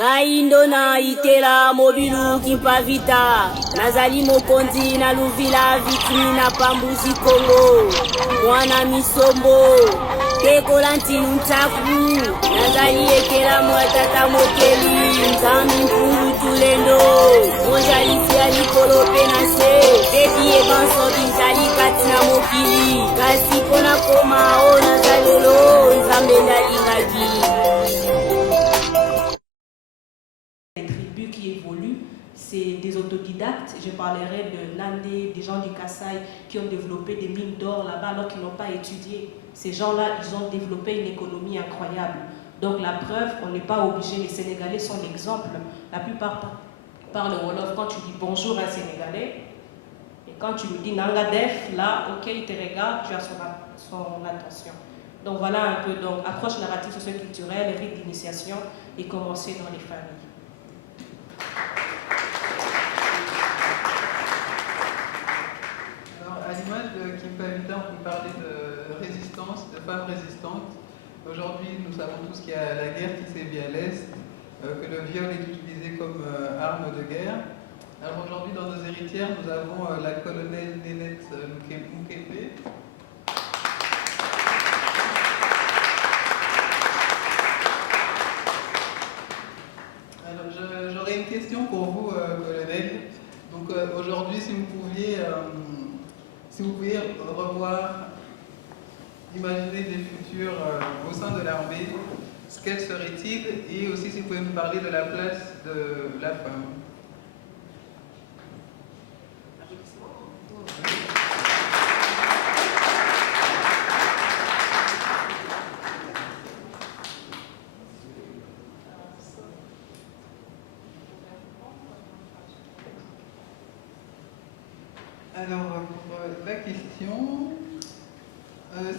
Ngaindo na itela mobilu kimpavita nazali mokonzi na luvila vitimi na pambuzi Kongo mwana misombo tekola ntinu ntaku nazali ekela mwatata mokeli nzambi mpulu tulendo monjalisi ya likolo pe na se tebi ebanso binzali kati na mokili kasi mpona koma o nazalelo nzambe ndalingaki. Qui évoluent, c'est des autodidactes. Je parlerai de Nandé, des gens du Kasaï qui ont développé des mines d'or là-bas alors qu'ils n'ont pas étudié. Ces gens-là, ils ont développé une économie incroyable. Donc la preuve, on n'est pas obligé, les Sénégalais sont l'exemple. La plupart parlent Wolof. Quand tu dis bonjour à un Sénégalais, et quand tu lui dis Nangadef, là, ok, il te regarde, tu as son attention. Donc voilà un peu, donc approche narrative socio-culturelle, rite d'initiation et commencer dans les familles. À l'image de Kimpavita, on peut parler de résistance, de femmes résistantes. Aujourd'hui, nous savons tous qu'il y a la guerre qui sévit à l'Est, que le viol est utilisé comme arme de guerre. Alors aujourd'hui, dans nos héritières, nous avons la colonelle Nénette Mouképe. Alors j'aurais une question pour vous, colonel. Donc aujourd'hui, si vous pouviez revoir, imaginer des futurs au sein de l'armée, quels seraient-ils? Et aussi, si vous pouvez nous parler de la place de la femme. Alors, pour la question,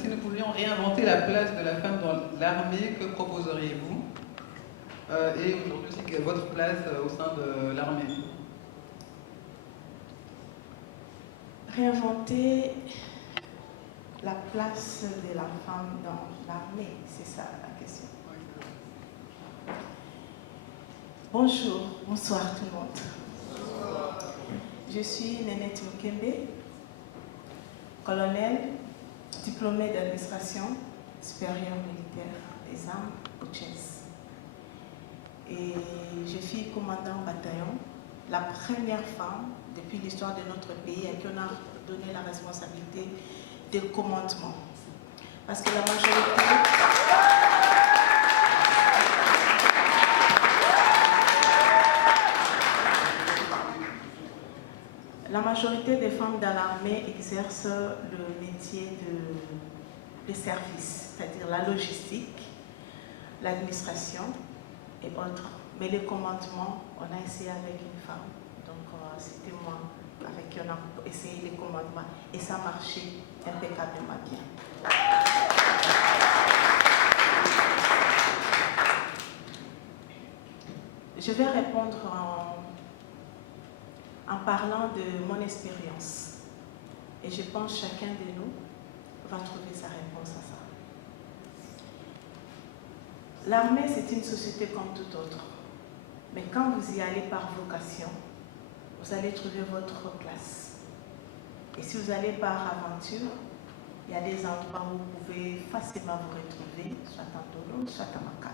si nous pouvions réinventer la place de la femme dans l'armée, que proposeriez-vous? Et aujourd'hui aussi, quelle est votre place au sein de l'armée? Réinventer la place de la femme dans l'armée, c'est ça la question. Bonjour, bonsoir tout le monde. Je suis Nénette Mouképe, colonel, diplômée d'administration supérieure militaire des armes au Tchèque. Et je suis commandant bataillon, la première femme depuis l'histoire de notre pays à qui on a donné la responsabilité de commandement. Parce que la majorité des femmes dans l'armée exercent le métier de service, c'est-à-dire la logistique, l'administration et autres. Mais le commandement, on a essayé avec une femme. Donc c'était moi avec qui on a essayé le commandement et ça marchait impeccablement bien. Je vais répondre en parlant de mon expérience. Et je pense que chacun de nous va trouver sa réponse à ça. L'armée, c'est une société comme toute autre. Mais quand vous y allez par vocation, vous allez trouver votre place. Et si vous allez par aventure, il y a des endroits où vous pouvez facilement vous retrouver, soit en Tolo, soit en Maka.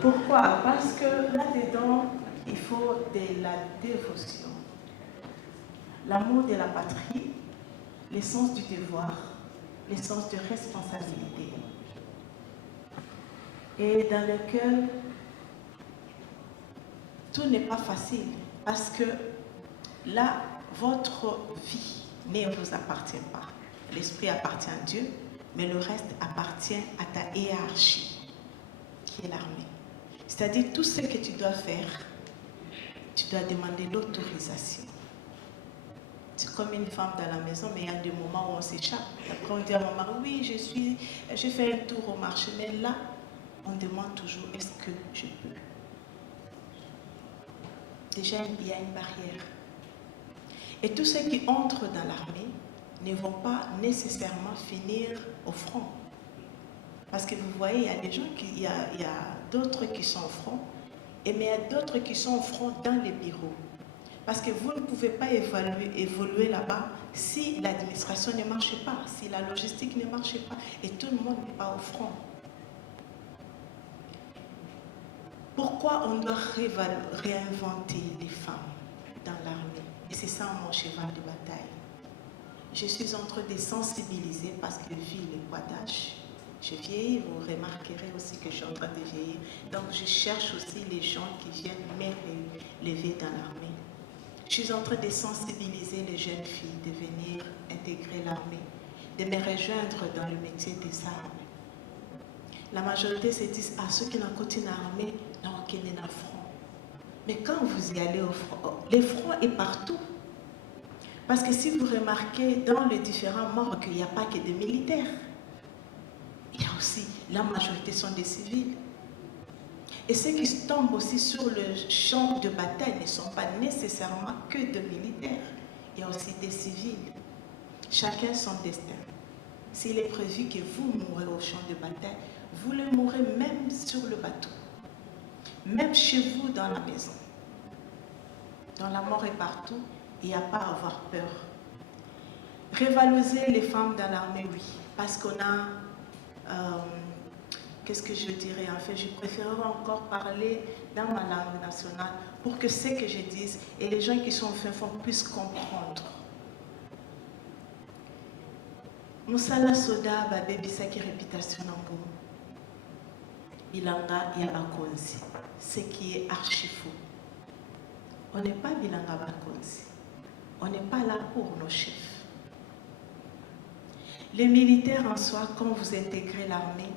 Pourquoi? Parce que là-dedans, il faut de la dévotion, l'amour de la patrie, le sens du devoir, le sens de responsabilité. Et dans lequel tout n'est pas facile, parce que là, votre vie ne vous appartient pas. L'esprit appartient à Dieu, mais le reste appartient à ta hiérarchie, qui est l'armée. C'est-à-dire tout ce que tu dois faire, tu dois demander l'autorisation. C'est comme une femme dans la maison, mais il y a des moments où on s'échappe. Après on dit à mon mari, oui, je fais un tour au marché, mais là, on demande toujours, est-ce que je peux? Déjà, il y a une barrière. Et tous ceux qui entrent dans l'armée ne vont pas nécessairement finir au front. Parce que vous voyez, il y a des gens il y a d'autres qui sont au front, mais il y a d'autres qui sont au front dans les bureaux. Parce que vous ne pouvez pas évoluer là-bas si l'administration ne marche pas, si la logistique ne marche pas, et tout le monde n'est pas au front. Pourquoi on doit réinventer les femmes dans l'armée? Et c'est ça mon cheval de bataille. Je suis en train de sensibiliser parce que vu les poids d'âge, je vieillis, vous remarquerez aussi que je suis en train de vieillir. Donc je cherche aussi les gens qui viennent m'élever dans l'armée. Je suis en train de sensibiliser les jeunes filles de venir intégrer l'armée, de me rejoindre dans le métier des armes. La majorité se disent, ah, ceux qui n'ont côté l'armée, non, qui n'est pas front. Mais quand vous y allez au front, les fronts est partout. Parce que si vous remarquez dans les différents morgues, il n'y a pas que des militaires. Il y a aussi, la majorité sont des civils. Et ceux qui tombent aussi sur le champ de bataille ne sont pas nécessairement que de militaires. Il y a aussi des civils. Chacun son destin. S'il est prévu que vous mourrez au champ de bataille, vous le mourrez même sur le bateau. Même chez vous dans la maison. Donc la mort est partout. Il n'y a pas à avoir peur. Révaloriser les femmes dans l'armée, oui. Parce qu'on a... qu'est-ce que je dirais? En fait, je préférerais encore parler dans ma langue nationale pour que ce que je dise et les gens qui sont au fin fond puissent comprendre. Musala soda babebisa ki réputation nango. Bilanga ya bakonzi. Ce qui est archi faux. On n'est pas bilanga bakonzi. On n'est pas là pour nos chefs. Les militaires en soi, quand vous intégrez l'armée,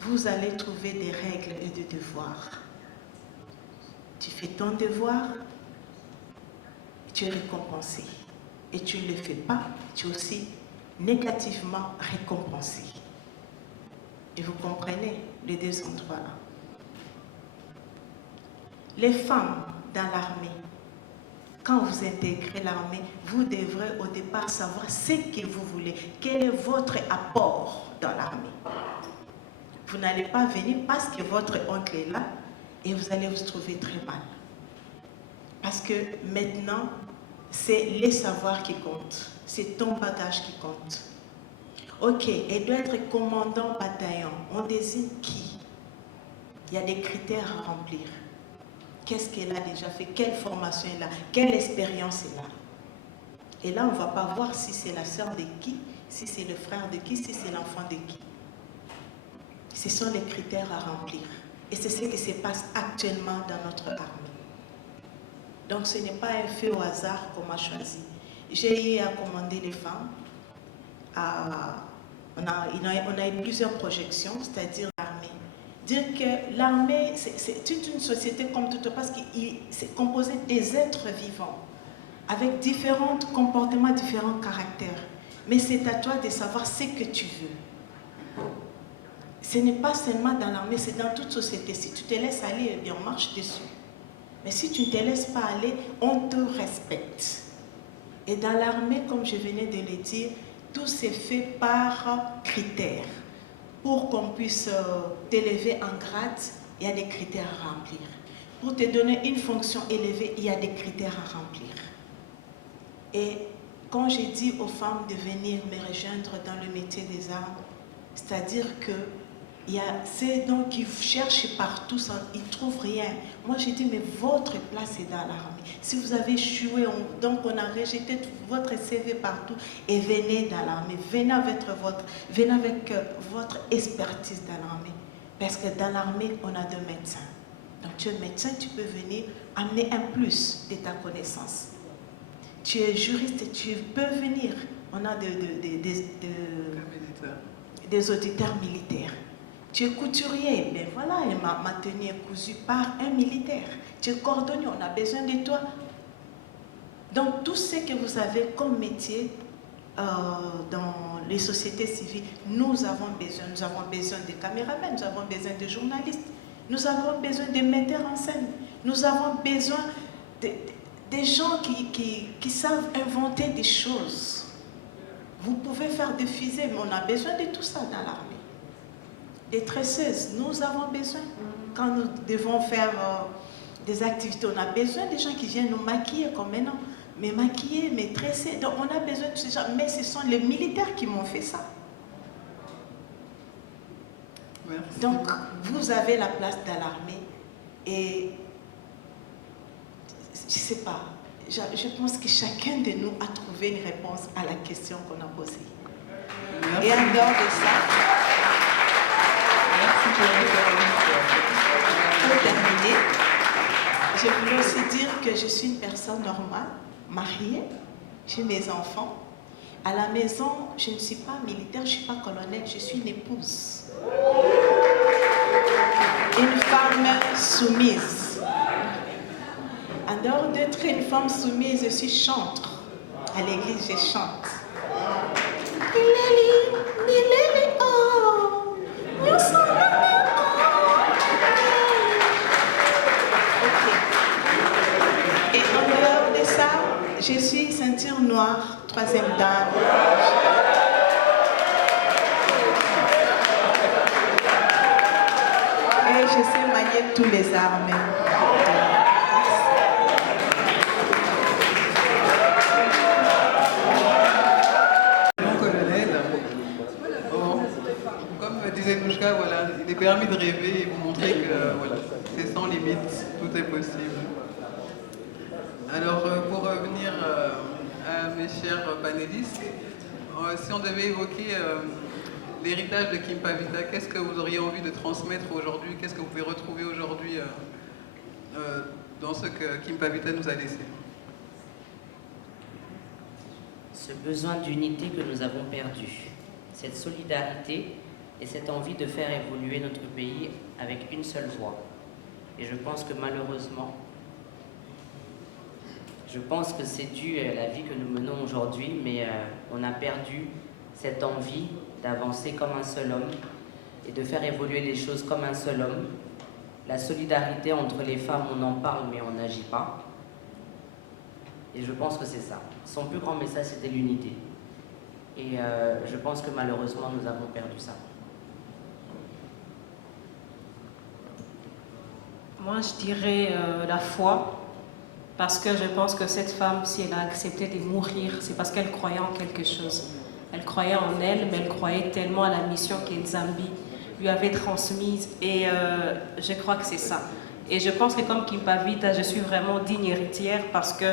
vous allez trouver des règles et des devoirs. Tu fais ton devoir, tu es récompensé. Et tu ne le fais pas, tu es aussi négativement récompensé. Et vous comprenez les deux endroits-là. Les femmes dans l'armée, quand vous intégrez l'armée, vous devrez au départ savoir ce que vous voulez. Quel est votre apport dans l'armée? Vous n'allez pas venir parce que votre oncle est là et vous allez vous trouver très mal. Parce que maintenant, c'est les savoirs qui comptent. C'est ton bagage qui compte. Ok, elle doit être commandant bataillon. On désigne qui? Il y a des critères à remplir. Qu'est-ce qu'elle a déjà fait? Quelle formation elle a? Quelle expérience elle a? Et là, on ne va pas voir si c'est la sœur de qui, si c'est le frère de qui, si c'est l'enfant de qui. Ce sont les critères à remplir. Et c'est ce qui se passe actuellement dans notre armée. Donc ce n'est pas un fait au hasard qu'on a choisi. J'ai eu à commander les femmes. On a eu plusieurs projections, c'est-à-dire l'armée. Dire que l'armée, c'est une société comme toute autre, parce que c'est composé des êtres vivants, avec différents comportements, différents caractères. Mais c'est à toi de savoir ce que tu veux. Ce n'est pas seulement dans l'armée, c'est dans toute société. Si tu te laisses aller, eh bien, on marche dessus. Mais si tu ne te laisses pas aller, on te respecte. Et dans l'armée, comme je venais de le dire, tout s'est fait par critères. Pour qu'on puisse t'élever en grade, il y a des critères à remplir. Pour te donner une fonction élevée, il y a des critères à remplir. Et quand j'ai dit aux femmes de venir me rejoindre dans le métier des armes, c'est-à-dire que il y a ces dons qui cherchent partout, ils ne trouvent rien. Moi, j'ai dit, mais votre place est dans l'armée. Si vous avez échoué, donc on a rejeté votre CV partout, et venez dans l'armée. Venez avec votre expertise dans l'armée. Parce que dans l'armée, on a 2 médecins. Donc tu es médecin, tu peux venir amener un plus de ta connaissance. Tu es juriste, tu peux venir. On a des auditeurs militaires. Tu es couturier, mais voilà, ma tenue est cousue par un militaire. Tu es cordonnier, on a besoin de toi. Donc, tout ce que vous avez comme métier dans les sociétés civiles, nous avons besoin. Nous avons besoin de caméramans, nous avons besoin de journalistes, nous avons besoin de metteurs en scène, nous avons besoin des gens qui savent inventer des choses. Vous pouvez faire des fusées, mais on a besoin de tout ça dans l'armée. des tresseuses. Nous avons besoin. Quand nous devons faire des activités, on a besoin des gens qui viennent nous maquiller comme maintenant. Mais maquiller, mais tresser. Donc on a besoin de ces gens. Mais ce sont les militaires qui m'ont fait ça. Merci. Donc vous avez la place dans l'armée. Et je ne sais pas. Je pense que chacun de nous a trouvé une réponse à la question qu'on a posée. Merci. Et en dehors de ça, Merci pour terminer, je voulais aussi dire que je suis une personne normale, mariée, j'ai mes enfants. À la maison, je ne suis pas militaire, je ne suis pas colonel, je suis une épouse. Une femme soumise. En dehors d'être une femme soumise, je suis chantre. À l'église, je chante. Et en dehors de ça, je suis ceinture noire, 3e dame. Et je sais manier tous les armes. Nouchka, voilà, il est permis de rêver et vous montrer que voilà, c'est sans limite, tout est possible. Alors, pour revenir à mes chers panélistes, si on devait évoquer l'héritage de Kim Pavita, qu'est-ce que vous auriez envie de transmettre aujourd'hui? Qu'est-ce que vous pouvez retrouver aujourd'hui dans ce que Kim Pavita nous a laissé? Ce besoin d'unité que nous avons perdu, cette solidarité et cette envie de faire évoluer notre pays avec une seule voix. Et je pense que malheureusement, c'est dû à la vie que nous menons aujourd'hui, mais on a perdu cette envie d'avancer comme un seul homme et de faire évoluer les choses comme un seul homme. La solidarité entre les femmes, on en parle mais on n'agit pas. Et je pense que c'est ça. Son plus grand message, c'était l'unité. Et je pense que malheureusement, nous avons perdu ça. Moi, je dirais la foi, parce que je pense que cette femme, si elle a accepté de mourir, c'est parce qu'elle croyait en quelque chose. Elle croyait en elle, mais elle croyait tellement à la mission qu'Nzambi lui avait transmise. Et je crois que c'est ça. Et je pense que comme Kim Pavita, je suis vraiment digne héritière parce que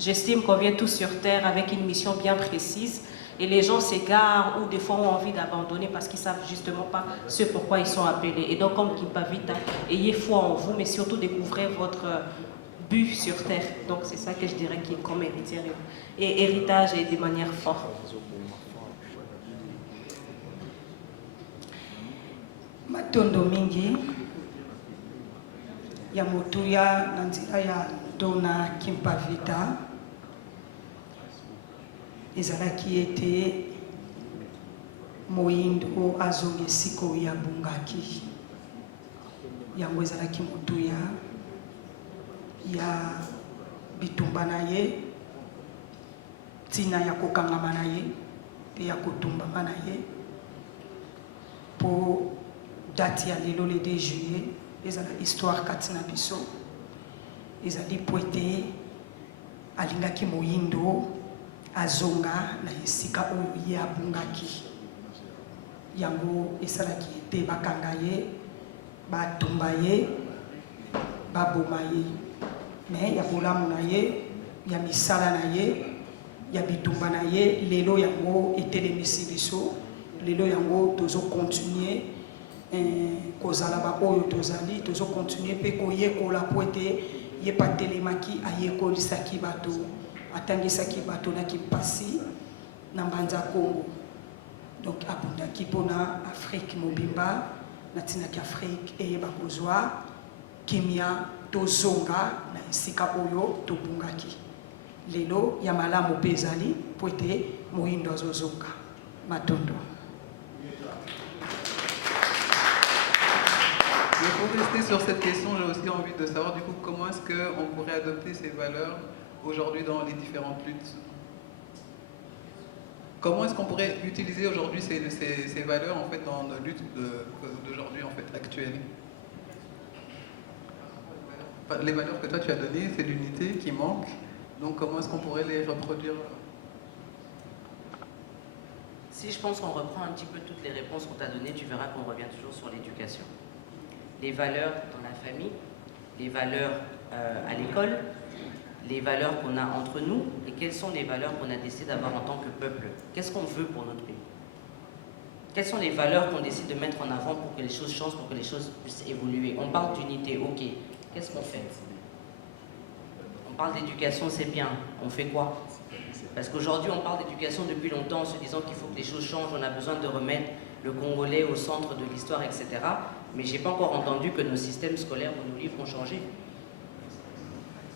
j'estime qu'on vient tous sur Terre avec une mission bien précise. Et les gens s'égarent ou des fois ont envie d'abandonner parce qu'ils ne savent justement pas ce pourquoi ils sont appelés. Et donc comme Kim Pavita, ayez foi en vous, mais surtout découvrez votre but sur Terre. Donc c'est ça que je dirais qui est comme héritière et héritage et de manière forte. Matondo mingi ya motuya na nzela ya dona Kim Pavita ezalaki ete moyindo azongi esika oyo abungaki yango ezalaki motuya ya bitumba na ye ntina ya kokangama na ye mpe ya kotumbama na ye po date ya lelo le 2 juillet ezala histoire kati na biso ezali po ete alingaki moyindo azonga na esika oyo ye abungaki yango esalaki ete bakanga ye batumba ye baboma ye me ya bolamu na ye ya misala na ye ya bitumba na ye lelo yango etelemisi biso lelo yango tozokontinue kozala baoyo tozali tozokontinue mpe koyekola po ete ye patelemaki ayekolisaki bato atangisaki bato na kipasi na mbanza Congo. Donc abundaki mpona Afrique mobimba na tinaki Afrique eyeba kozwa kimia tozonga na esika oyo tobungaki lelo ya malamu mpe ezali po ete moyindo azozonga. Matondo. Mais pour rester sur cette question, j'ai aussi envie de savoir du coup comment est-ce qu'on pourrait adopter ces valeurs aujourd'hui dans les différentes luttes. Comment est-ce qu'on pourrait utiliser aujourd'hui ces valeurs en fait dans la lutte d'aujourd'hui en fait actuelle? Les valeurs que toi tu as données, c'est l'unité qui manque. Donc comment est-ce qu'on pourrait les reproduire? Si je pense qu'on reprend un petit peu toutes les réponses qu'on t'a données, tu verras qu'on revient toujours sur l'éducation. Les valeurs dans la famille, les valeurs à l'école, les valeurs qu'on a entre nous et quelles sont les valeurs qu'on a décidé d'avoir en tant que peuple. Qu'est-ce qu'on veut pour notre pays? Quelles sont les valeurs qu'on décide de mettre en avant pour que les choses changent, pour que les choses puissent évoluer? On parle d'unité, ok. Qu'est-ce qu'on fait? On parle d'éducation, c'est bien. On fait quoi? Parce qu'aujourd'hui, on parle d'éducation depuis longtemps en se disant qu'il faut que les choses changent, on a besoin de remettre le Congolais au centre de l'histoire, etc. Mais je n'ai pas encore entendu que nos systèmes scolaires ou nos livres ont changé.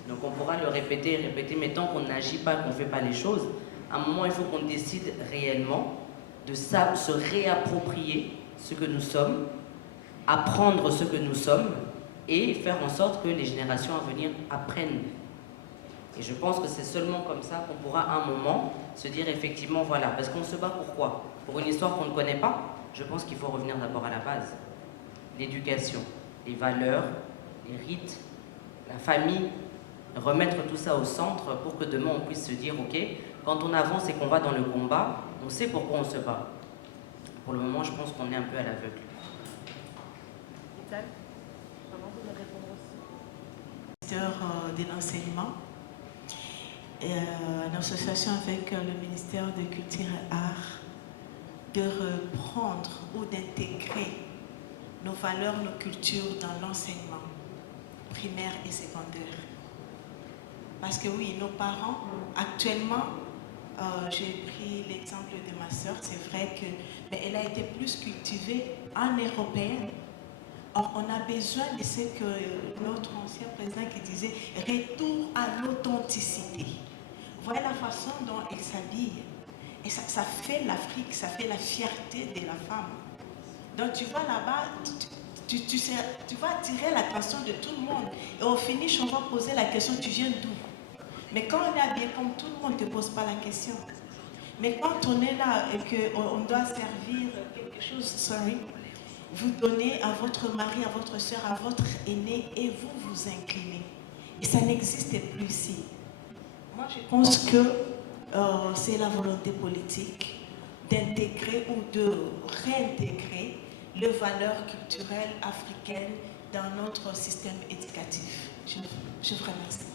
Donc on pourra le répéter, mais tant qu'on n'agit pas, qu'on ne fait pas les choses, à un moment, il faut qu'on décide réellement de se réapproprier ce que nous sommes, apprendre ce que nous sommes et faire en sorte que les générations à venir apprennent. Et je pense que c'est seulement comme ça qu'on pourra à un moment se dire effectivement voilà, parce qu'on se bat pourquoi? Pour une histoire qu'on ne connaît pas? Je pense qu'il faut revenir d'abord à la base. L'éducation, les valeurs, les rites, la famille, remettre tout ça au centre pour que demain on puisse se dire ok, quand on avance et qu'on va dans le combat, on sait pourquoi on se bat. Pour le moment, je pense qu'on est un peu à l'aveugle. Ministère de l'enseignement, en association avec le ministère de Culture et Arts, de reprendre ou d'intégrer nos valeurs, nos cultures dans l'enseignement primaire et secondaire. Parce que oui, nos parents, actuellement, j'ai pris l'exemple de ma sœur, c'est vrai qu'elle a été plus cultivée en européenne. Or, on a besoin de ce que notre ancien président qui disait « retour à l'authenticité ». Voilà la façon dont elle s'habille. Et ça fait l'Afrique, ça fait la fierté de la femme. Donc tu vas là-bas, tu vas attirer l'attention de tout le monde. Et au finish, on va poser la question, tu viens d'où? Mais quand on est habillé comme tout le monde, ne te pose pas la question. Mais quand on est là et qu'on doit servir quelque chose, vous donnez à votre mari, à votre soeur, à votre aîné et vous vous inclinez. Et ça n'existe plus ici. Moi, je pense que c'est la volonté politique d'intégrer ou de réintégrer les valeurs culturelles africaines dans notre système éducatif. Je vous remercie.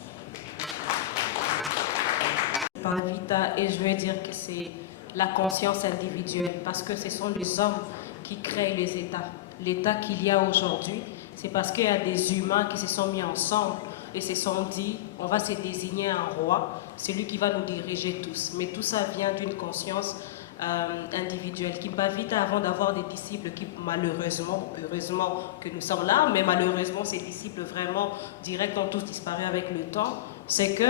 Par Vita, et je veux dire que c'est la conscience individuelle, parce que ce sont les hommes qui créent les États. L'État qu'il y a aujourd'hui, c'est parce qu'il y a des humains qui se sont mis ensemble et se sont dit, on va se désigner un roi, celui qui va nous diriger tous. Mais tout ça vient d'une conscience individuelle. Kimpavita, avant d'avoir des disciples qui malheureusement, heureusement que nous sommes là, mais malheureusement ces disciples vraiment directs ont tous disparu avec le temps, c'est que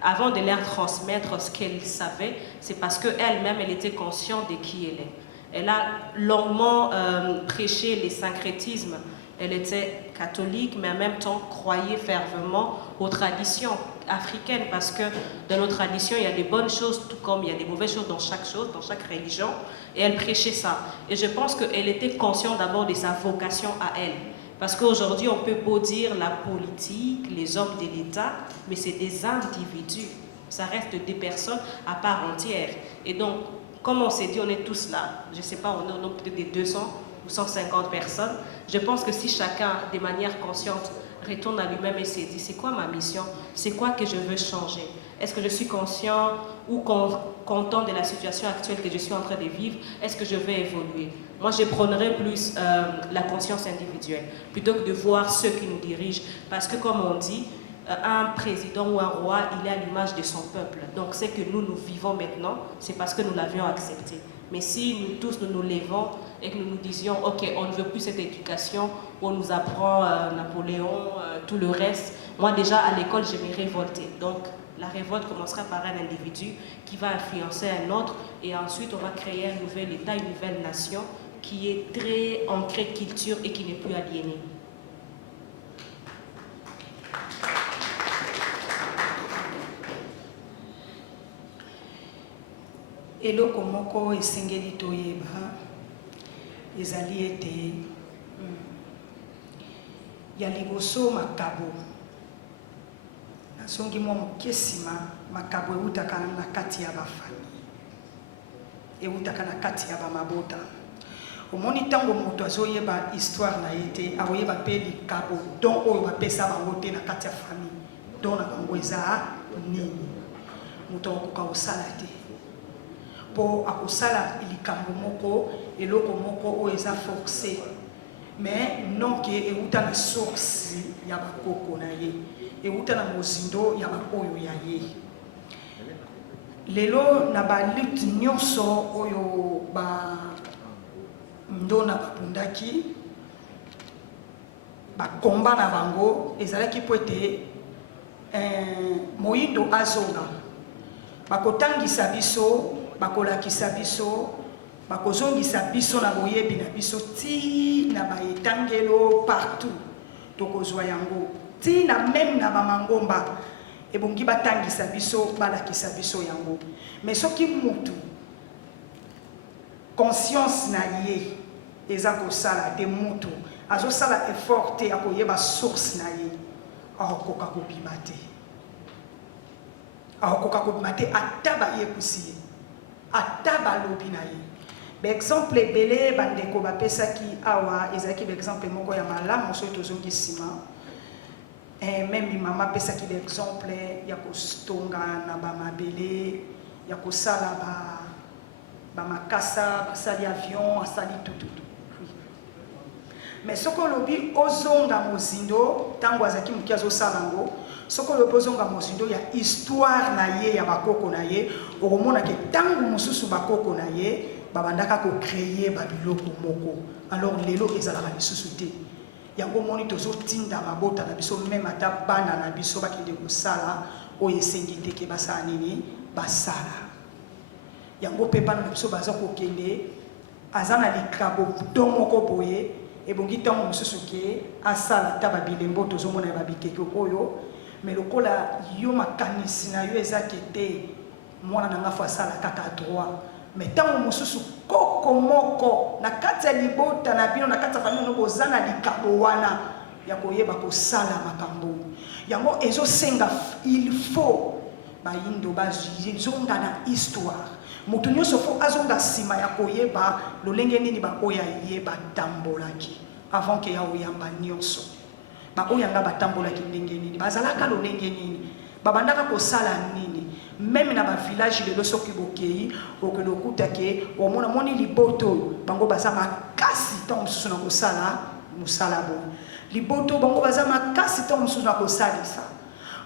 avant de leur transmettre ce qu'elle savait, c'est parce qu'elle-même, elle était consciente de qui elle est. Elle a longuement prêché les syncrétismes. Elle était catholique, mais en même temps croyait fervemment aux traditions africaines, parce que dans nos traditions, il y a des bonnes choses, tout comme il y a des mauvaises choses dans chaque religion, et elle prêchait ça. Et je pense qu'elle était consciente d'abord de sa vocation à elle. Parce qu'aujourd'hui, on peut beau dire la politique, les hommes de l'État, mais c'est des individus. Ça reste des personnes à part entière. Et donc, comme on s'est dit, on est tous là. Je ne sais pas, on est peut-être des 200 ou 150 personnes. Je pense que si chacun, de manière consciente, retourne à lui-même et se dit, c'est quoi ma mission? C'est quoi que je veux changer? Est-ce que je suis conscient ou content de la situation actuelle que je suis en train de vivre? Est-ce que je vais évoluer? Moi, je prônerais plus la conscience individuelle, plutôt que de voir ceux qui nous dirigent. Parce que, comme on dit, un président ou un roi, il est à l'image de son peuple. Donc, ce que nous vivons maintenant, c'est parce que nous l'avions accepté. Mais si nous tous nous levons et que nous nous disions, ok, on ne veut plus cette éducation, on nous apprend Napoléon, tout le reste, moi déjà à l'école, je vais révolter. Donc, la révolte commencera par un individu qui va influencer un autre, et ensuite on va créer un nouvel État, une nouvelle nation qui est très ancrée culture et qui n'est plus aliénée. eloko moko esengeli toyeba ezali ete ya liboso makabo nazongi mwa moke nsima makabo eutaka na kati ya bafami eutaka na kati ya bamabota omoni ntango moto azoyeba histoire na ye te akoyeba mpe likabo don oyo bapesa bango te na kati ya famille don na bango eza nini moto akokoka kosala te mpo akosala likambo moko eloko moko oyo eza forcé mais non ke euta na source ya bakoko na ye euta na mozindo ya baoyo ya ye lelo na balutte nyonso oyo ndona babundaki bakomba na bango ezalaki po ete moyindo azonga bakotangisa biso bakolakisa biso bakozongisa biso na boyebi na biso ti na baetangelo partout tokozwa yango ti na meme na bamangomba ebongi batangisa biso balakisa biso yango mais soki mutu conscience na ye eza kosala te mutu azosala effort te akoyeba source na ye akokoka kobima te akokoka kobima te ata bayekusi ye ata balobi na ye baexemple ebele bandeko bapesaki awa ezalaki baexemple moko ya malamu soki tozongi nsima meme mama apesaki baexemple ya kostonga na bamabele ya kosala bamakasa basali avion asali tututu mais soki olobi ozonga mozindo ntango azalaki moki azosala yango soki olobi ozonga mozindo ya histoire na ye ya bakoko na ye okomonake ntango mosusu bakoko na ye babandaka kocreye babiloko moko alors lelo ezalaka lisusu te yango moni tozotinda mabota na biso meme ata bana na biso bakende kosala oyo esengi te ke basala nini basala yango mpe bana na biso baza kokende aza na likabo to moko boye ebongi ntango mosusu ke asala ata babilembo tozomona ya babikeke oyo mais lokola yo makanisi na yo ezaki te mwana na nga fo asala kaka droit mais ntango mosusu koko moko na kati ya libota na bino na kati ya famille no boza na likabo wana ya koyeba kosala makambo yango ezosenga il faut bayindo bazonga na histoire moto nyonso fo azonga nsima ya koyeba lolenge nini baoyo ye batambolaki avant ke ya oyamba nyonso baoyo yanga batambolaki ndenge nini bazalaka lolenge nini babandaka kosala nini même na bavillage lelo soki bokei okende okutake omona moni liboto bango baza makasi ntango mosusu na kosala mosala boye liboto bango baza makasi ntango mosusu na kosalisa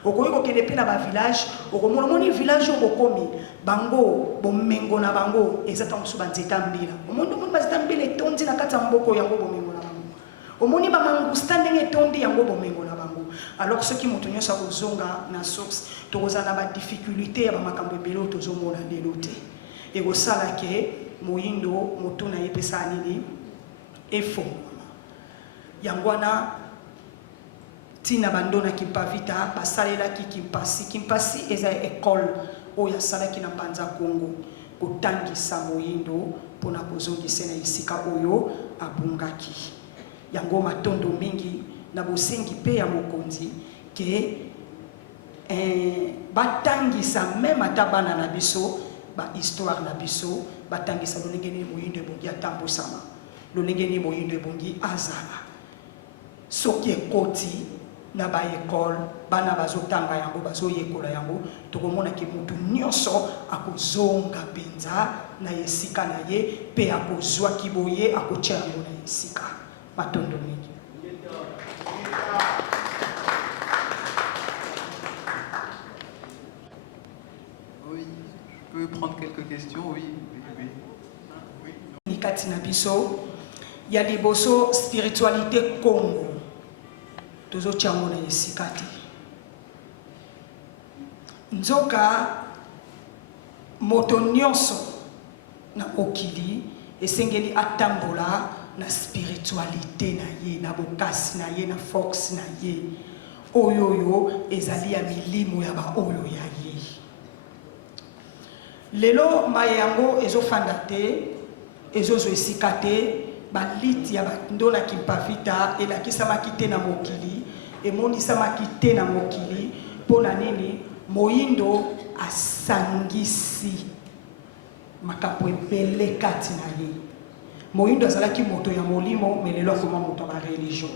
okoki kokende mpe na bavillage okomona moni village oyo bokomi bango bomengo na bango eza ntango mosusu banzeta mbila omoni banzeta mbila etondi na kati ya mboka yango bomengo na bango omoni bamangusta ndenge etondi yango bomengo na bango alors soki moto nyonso akozonga na source tokozala na badifficulté ya bamakambo ebele oyo tozomona lelo te ekosala ke moyindo motu na ye epesa nini efongwama yango wana ntina bandona kimpavita basalelaki kimpasi eza ekole oyo asalaki na mbanza Congo kotangisa moyindo mpona kozongisa na esika oyo abungaki yango matondo mingi na bosengi mpe ya mokonzi ke batangisa meme ata bana na biso bahistoire na biso batangisa lolenge nini moyindo ebongi atambosama lolenge nini moyindo ebongi azala soki ekoti na baekole bana bazotanga yango bazoyekola yango tokomona ke motu nyonso akozonga mpenza na esika na ye mpe akozwaki boye akotia yango na esika matondo mingi. Oui, je peux prendre quelques questions, oui. Nikati na biso ya liboso spiritualité Congo tozotia ngo na esika te nzoka moto nyonso na okili esengeli atambola na spiritualité na ye na bokasi na ye na force na ye oyo ezali ya milimo ya ba oyo ya ye lelo mayango ezofanda te ezozwa esika te baliti ya bando na kimpavita elakisamaki te na mokili emonisamaki te na mokili mpo na nini moyindo asangisi makambo ebele kati na ye. Moyindo azalaki moto ya molimo me lelo akoma moto ya religion.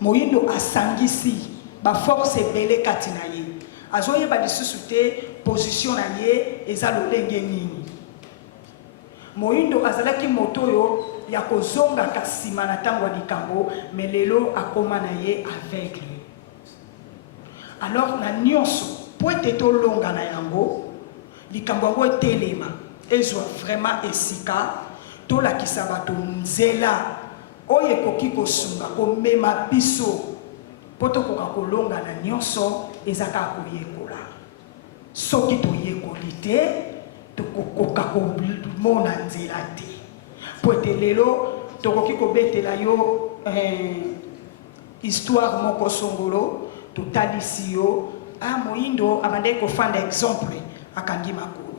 Moyindo asangisi baforce ebele kati na ye azoyeba lisusu te position na ye eza lolenge nini. Moyindo azalaki moto oyo ya kozongaka nsima na ntango ya likambo me lelo akoma na ye aveugle. Alors na nyonso po ete tolonga na yango likambo yango etelema ezwa vraiment esika tolakisa bato nzela oyo ekoki kosunga komema biso po tokoka kolonga na nyonso eza kaka koyekola. Soki toyekoli te tokokoka komona nzela te po ete lelo tokoki kobetela yo histoire moko songolo totalisi yo moyindo abandaki kofanda exemple akangi makolo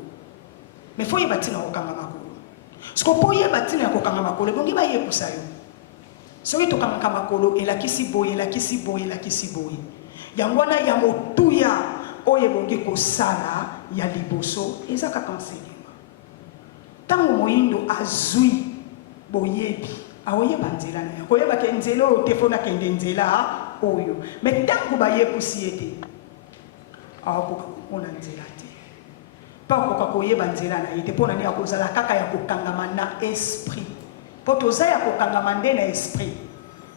me fo yeba ntina kokanga makolo siko mpo oyeba ntina ya kokanga makolo ebongi bayebisa yo soki tokangaka makolo elakisi boye elakisi boye elakisi boye yango wana ya motuya oyo ebongi kosala ya liboso eza kaka enseignement. Ntango moyindo azwi boyebi aoyeba nzela na ye koyebaka nzela oyo te fo nakende nzela oyo me ntango bayebusi ye te aokoka komona nzela te mpo akoka koyeba nzela na ye te mpo na nini akozala kaka ya kokangama na esprit mpo toza ya kokangama nde na esprit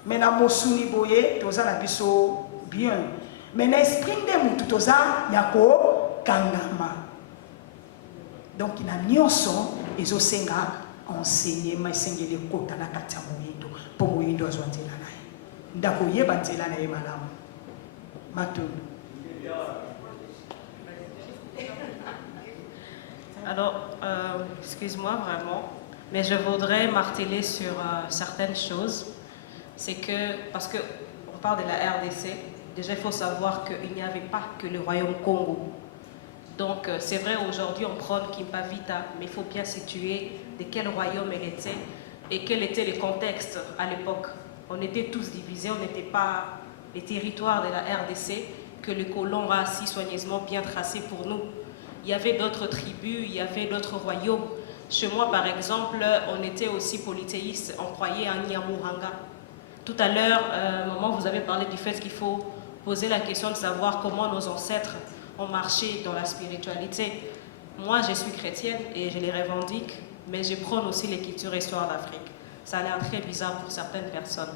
me na mosuni boye toza na biso bien me na esprit nde mutu toza ya kokangama. Donc na nyonso ezosenga enseignement esengeli ekota na kati ya moyindo mpo moyindo azwa nzela na ye ndako oyeba nzela na ye malamu matunu. Alors, excuse-moi vraiment, mais je voudrais marteler sur certaines choses. C'est que, parce qu'on parle de la RDC, déjà il faut savoir qu'il n'y avait pas que le royaume Congo. Donc c'est vrai, aujourd'hui on prône Kimpavita, mais il faut bien situer de quel royaume elle était et quel était le contexte à l'époque. On était tous divisés, on n'était pas les territoires de la RDC que le colon a si soigneusement bien tracé pour nous. Il y avait d'autres tribus, il y avait d'autres royaumes. Chez moi, par exemple, on était aussi polythéistes, on croyait en Nyamuranga. Tout à l'heure, maman, vous avez parlé du fait qu'il faut poser la question de savoir comment nos ancêtres ont marché dans la spiritualité. Moi, je suis chrétienne et je les revendique, mais je prône aussi les cultures et histoire d'Afrique. Ça a l'air très bizarre pour certaines personnes.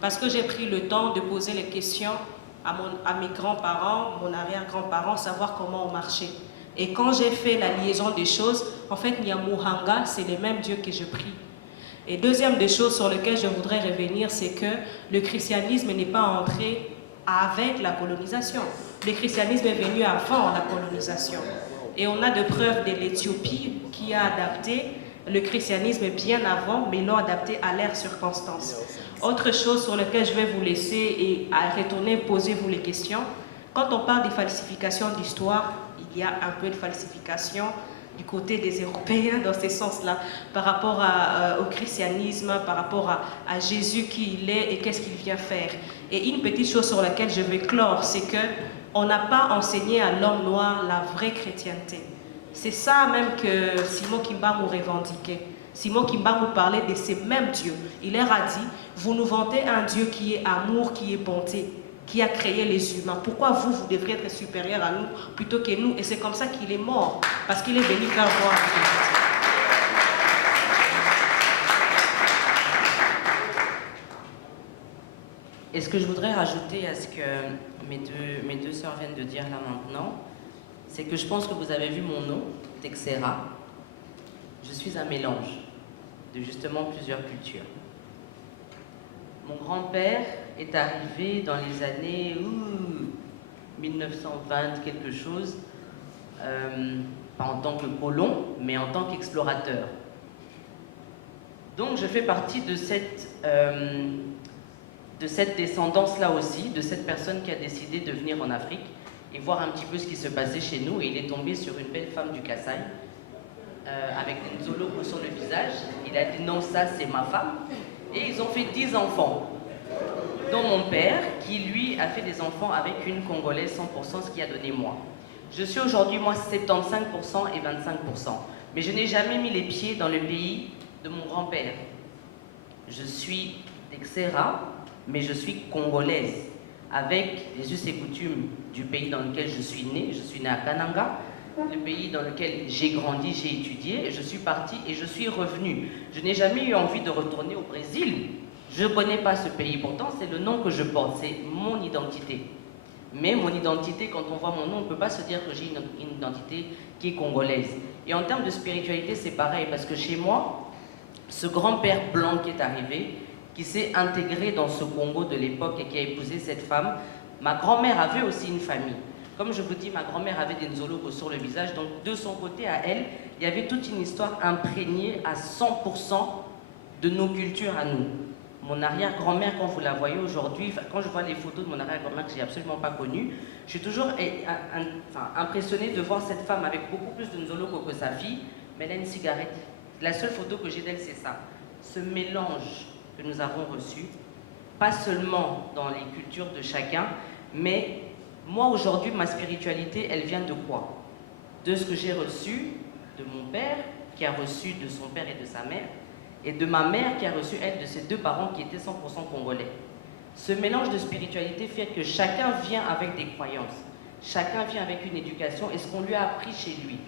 Parce que j'ai pris le temps de poser les questions à mes grands-parents, mon arrière-grand-parent, savoir comment on marchait. Et quand j'ai fait la liaison des choses, en fait, Nyamuranga, c'est le même Dieu que je prie. Et deuxième des choses sur lesquelles je voudrais revenir, c'est que le christianisme n'est pas entré avec la colonisation. Le christianisme est venu avant la colonisation. Et on a de preuves de l'Éthiopie qui a adapté le christianisme bien avant, mais l'ont adapté à leurs circonstances. Autre chose sur laquelle je vais vous laisser et à retourner, posez-vous les questions. Quand on parle des falsifications d'histoire, il y a un peu de falsification du côté des Européens dans ce sens-là, par rapport au christianisme, par rapport à Jésus qui il est et qu'est-ce qu'il vient faire. Et une petite chose sur laquelle je vais clore, c'est qu'on n'a pas enseigné à l'homme noir la vraie chrétienté. C'est ça même que Simon Kimbangu revendiquait. Simon Kimbangu parlait de ces mêmes dieux. Il leur a dit, vous nous vantez un Dieu qui est amour, qui est bonté, qui a créé les humains. Pourquoi vous devriez être supérieur à nous plutôt que nous? Et c'est comme ça qu'il est mort, parce qu'il est venu faire voir. Et ce que je voudrais rajouter à ce que mes deux sœurs viennent de dire là maintenant, c'est que je pense que vous avez vu mon nom, Texera. Je suis un mélange de justement plusieurs cultures. Mon grand-père est arrivé dans les années 1920 quelque chose, pas en tant que colon, mais en tant qu'explorateur. Donc je fais partie de cette descendance-là aussi, de cette personne qui a décidé de venir en Afrique et voir un petit peu ce qui se passait chez nous. Et il est tombé sur une belle femme du Kasaï, avec une zoloko sur le visage. Il a dit non, ça c'est ma femme. Et ils ont fait 10 enfants, dont mon père, qui lui a fait des enfants avec une Congolaise 100%, ce qui a donné moi. Je suis aujourd'hui, moi, 75% et 25%. Mais je n'ai jamais mis les pieds dans le pays de mon grand-père. Je suis d'Exera, mais je suis congolaise, avec les us et coutumes du pays dans lequel je suis née. Je suis née à Kananga, le pays dans lequel j'ai grandi, j'ai étudié. Je suis partie et je suis revenue. Je n'ai jamais eu envie de retourner au Brésil. Je ne connais pas ce pays, pourtant c'est le nom que je porte, c'est mon identité. Mais mon identité, quand on voit mon nom, on ne peut pas se dire que j'ai une identité qui est congolaise. Et en termes de spiritualité, c'est pareil, parce que chez moi, ce grand-père blanc qui est arrivé, qui s'est intégré dans ce Congo de l'époque et qui a épousé cette femme, ma grand-mère avait aussi une famille. Comme je vous dis, ma grand-mère avait des nzoloko sur le visage, donc de son côté à elle, il y avait toute une histoire imprégnée à 100% de nos cultures à nous. Mon arrière-grand-mère, quand vous la voyez aujourd'hui, quand je vois les photos de mon arrière-grand-mère que je n'ai absolument pas connue, je suis toujours impressionnée de voir cette femme avec beaucoup plus de nzoloko que sa fille, mais elle a une cigarette. La seule photo que j'ai d'elle, c'est ça. Ce mélange que nous avons reçu, pas seulement dans les cultures de chacun, mais moi aujourd'hui, ma spiritualité, elle vient de quoi? De ce que j'ai reçu de mon père, qui a reçu de son père et de sa mère, et de ma mère qui a reçu, elle, de ses deux parents qui étaient 100% congolais. Ce mélange de spiritualité fait que chacun vient avec des croyances, chacun vient avec une éducation et ce qu'on lui a appris chez lui.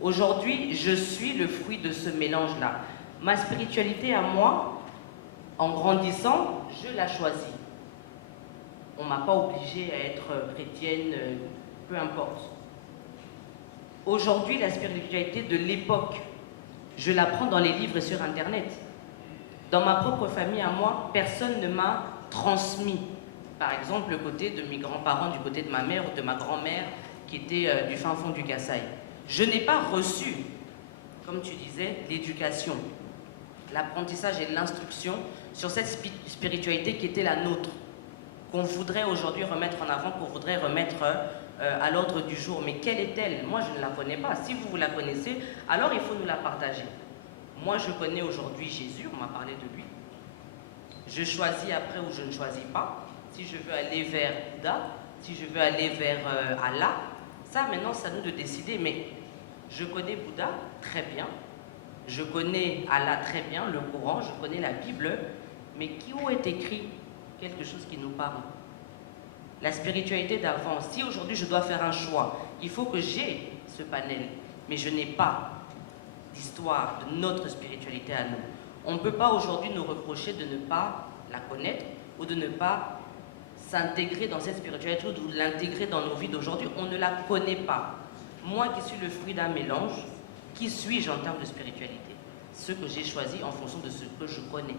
Aujourd'hui, je suis le fruit de ce mélange-là. Ma spiritualité à moi, en grandissant, je la choisis. On ne m'a pas obligée à être chrétienne, peu importe. Aujourd'hui, la spiritualité de l'époque, je l'apprends dans les livres et sur Internet. Dans ma propre famille à moi, personne ne m'a transmis. Par exemple, le côté de mes grands-parents, du côté de ma mère ou de ma grand-mère, qui était du fin fond du Kasaï. Je n'ai pas reçu, comme tu disais, l'éducation, l'apprentissage et l'instruction sur cette spiritualité qui était la nôtre, qu'on voudrait aujourd'hui remettre en avant, qu'on voudrait remettre à l'ordre du jour. Mais quelle est-elle? Moi, je ne la connais pas. Si vous la connaissez, alors il faut nous la partager. Moi, je connais aujourd'hui Jésus, on m'a parlé de lui. Je choisis après ou je ne choisis pas. Si je veux aller vers Bouddha, si je veux aller vers Allah, ça maintenant, c'est à nous de décider. Mais je connais Bouddha très bien. Je connais Allah très bien, le Coran, je connais la Bible. Mais où est écrit quelque chose qui nous parle? La spiritualité d'avant. Si aujourd'hui je dois faire un choix, il faut que j'ai ce panel. Mais je n'ai pas d'histoire de notre spiritualité à nous. On ne peut pas aujourd'hui nous reprocher de ne pas la connaître ou de ne pas s'intégrer dans cette spiritualité ou de l'intégrer dans nos vies d'aujourd'hui. On ne la connaît pas. Moi qui suis le fruit d'un mélange, qui suis-je en termes de spiritualité? Ce que j'ai choisi en fonction de ce que je connais.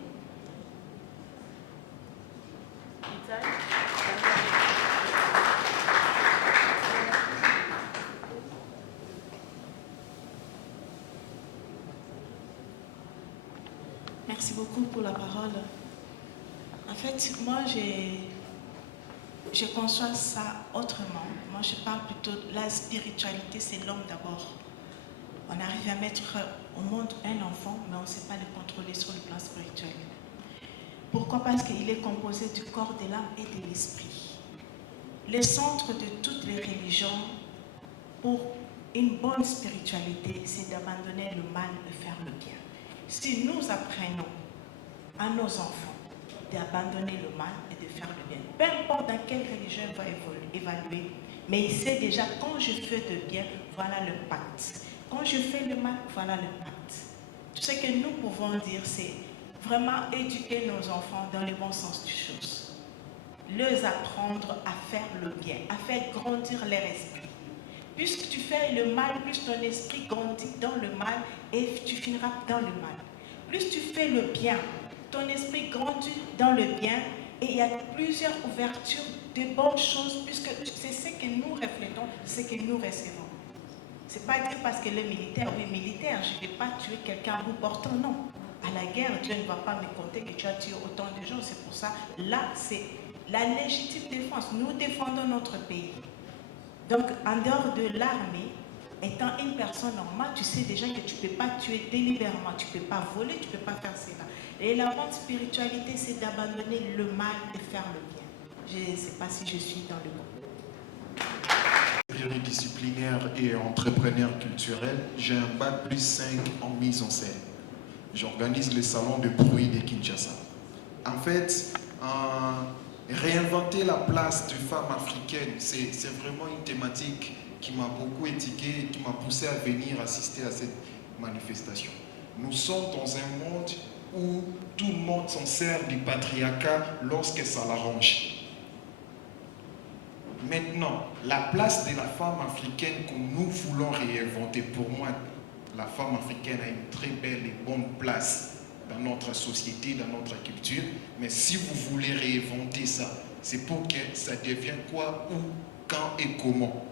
Merci beaucoup pour la parole. En fait, moi, je conçois ça autrement. Moi, je parle plutôt de la spiritualité, c'est l'homme d'abord. On arrive à mettre au monde un enfant, mais on ne sait pas le contrôler sur le plan spirituel. Pourquoi? Parce qu'il est composé du corps, de l'âme et de l'esprit. Le centre de toutes les religions, pour une bonne spiritualité, c'est d'abandonner le mal et faire le bien. Si nous apprenons à nos enfants d'abandonner le mal et de faire le bien, peu importe dans quelle religion il va évaluer, mais il sait déjà, quand je fais de bien, voilà le pacte. Quand je fais le mal, voilà le pacte. Tout ce que nous pouvons dire, c'est vraiment éduquer nos enfants dans le bon sens des choses. Les apprendre à faire le bien, à faire grandir leur esprit. Plus tu fais le mal, plus ton esprit grandit dans le mal et tu finiras dans le mal. Plus tu fais le bien, ton esprit grandit dans le bien et il y a plusieurs ouvertures de bonnes choses puisque c'est ce que nous reflétons, ce que nous recevons. C'est pas dire parce que le militaire, oui militaire, je ne vais pas tuer quelqu'un en vous portant, non. À la guerre, Dieu ne va pas me compter que tu as tué autant de gens, c'est pour ça, là c'est la légitime défense. Nous défendons notre pays. Donc, en dehors de l'armée, étant une personne normale, tu sais déjà que tu ne peux pas tuer délibérément, tu ne peux pas voler, tu ne peux pas faire cela. Et la grande spiritualité, c'est d'abandonner le mal et faire le bien. Je ne sais pas si je suis dans le bon. Pluridisciplinaire et entrepreneur culturel, j'ai un bac +5 en mise en scène. J'organise les salons de bruit de Kinshasa. En fait, réinventer la place de femmes africaines, c'est vraiment une thématique qui m'a beaucoup éthiqué et qui m'a poussé à venir assister à cette manifestation. Nous sommes dans un monde où tout le monde s'en sert du patriarcat lorsque ça l'arrange. Maintenant, la place de la femme africaine que nous voulons réinventer, pour moi, la femme africaine a une très belle et bonne place dans notre société, dans notre culture. Mais si vous voulez réinventer ça, c'est pour que ça devienne quoi, où, quand et comment.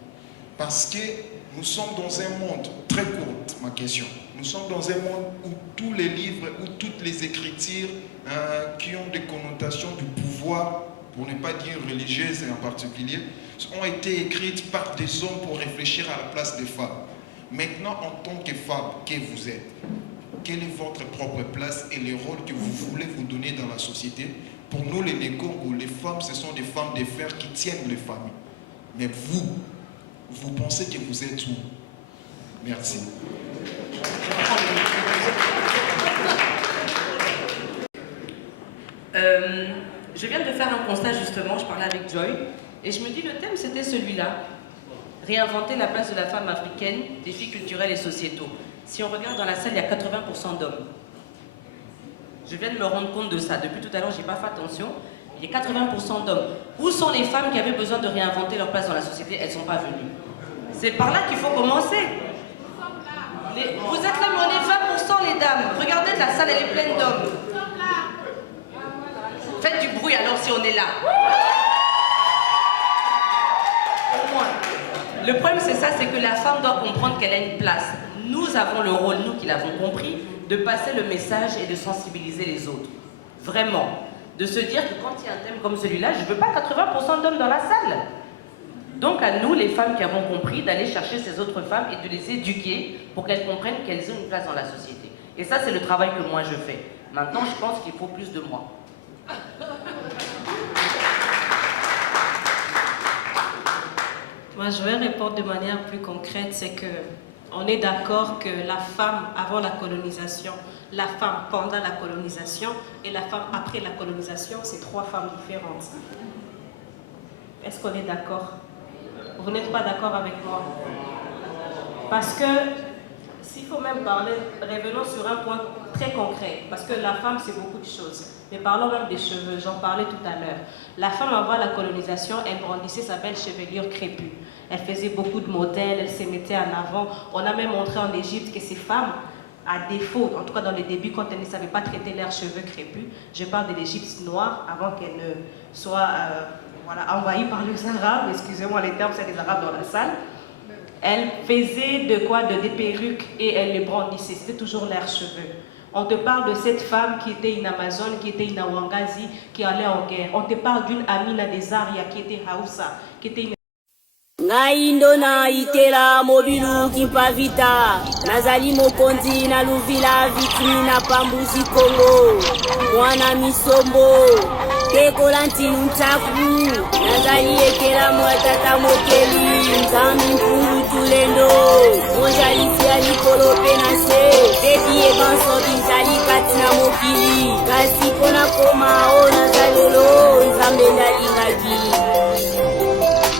Parce que nous sommes dans un monde, très courte ma question, nous sommes dans un monde où tous les livres, où toutes les écritures qui ont des connotations du pouvoir, pour ne pas dire religieuses en particulier, ont été écrites par des hommes pour réfléchir à la place des femmes. Maintenant, en tant que femme, que vous êtes, quelle est votre propre place et le rôle que vous voulez vous donner dans la société? Pour nous, les Négongos, les femmes, ce sont des femmes de fer qui tiennent les familles. Mais vous pensez que vous êtes où? Merci. Je viens de faire un constat justement, je parlais avec Joy, et je me dis le thème c'était celui-là, réinventer la place de la femme africaine, défis culturels et sociétaux. Si on regarde dans la salle, il y a 80% d'hommes. Je viens de me rendre compte de ça, depuis tout à l'heure je n'ai pas fait attention, il y a 80% d'hommes. Où sont les femmes qui avaient besoin de réinventer leur place dans la société? Elles ne sont pas venues. C'est par là qu'il faut commencer. Vous êtes là, mais on est 20% les dames. Regardez, la salle elle est pleine d'hommes. Faites du bruit alors si on est là. Au moins. Le problème c'est ça, c'est que la femme doit comprendre qu'elle a une place. Nous avons le rôle, nous qui l'avons compris, de passer le message et de sensibiliser les autres. Vraiment. De se dire que quand il y a un thème comme celui-là, je ne veux pas 80% d'hommes dans la salle. Donc à nous, les femmes qui avons compris, d'aller chercher ces autres femmes et de les éduquer pour qu'elles comprennent qu'elles ont une place dans la société. Et ça, c'est le travail que moi je fais. Maintenant, je pense qu'il faut plus de moi. Moi, je vais répondre de manière plus concrète, c'est que on est d'accord que la femme avant la colonisation, la femme pendant la colonisation et la femme après la colonisation, c'est trois femmes différentes. Est-ce qu'on est d'accord? Vous n'êtes pas d'accord avec moi? Parce que s'il faut même parler, revenons sur un point très concret, parce que la femme c'est beaucoup de choses. Mais parlons même des cheveux, j'en parlais tout à l'heure. La femme avant la colonisation, elle brandissait sa belle chevelure crépue. Elle faisait beaucoup de modèles, elle se mettait en avant. On a même montré en Égypte que ces femmes, à défaut, en tout cas dans les débuts, quand elles ne savaient pas traiter leurs cheveux crépus, je parle de l'Égypte noire avant qu'elle ne soit envahie par les Arabes, excusez-moi les termes, c'est les Arabes dans la salle. Elle faisait des perruques et elle les brandissait, c'était toujours leurs cheveux. On te parle de cette femme qui était une Amazone, qui était une Awangazi, qui allait en guerre. On te parle d'une Amina des Zaria qui était Haoussa, qui était une... Ngaindo na itela mobilu kimpavita nazali mokonzi na luvila vitimi na pambuzi Kongo mwana misombo tekola ntinu ntaku nazali ekela mwatata mokeli nzambi mpungu tulendo monjalisi ya likolo pe na se tebi ebanso bizali kati na mokili kasi mpona koma o nazali